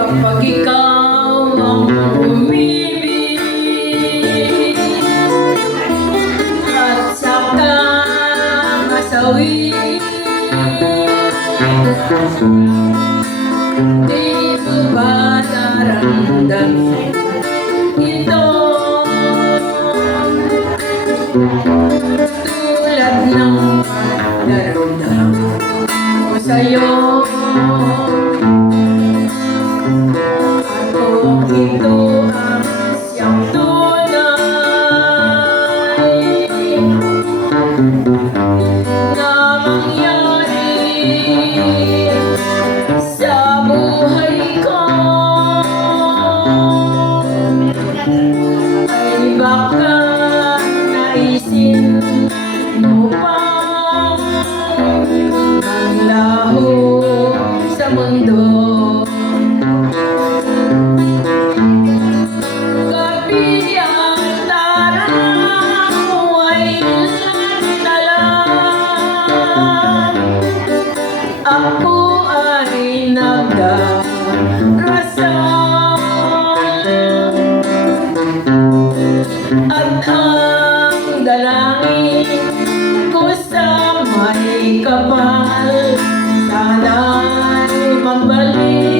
Kapag ikaw ang umibig At saka masawi Di mo ba narandang ito? na mangyari sa buhay ko At ang dalangin ko sa may kapal Sana'y magbalik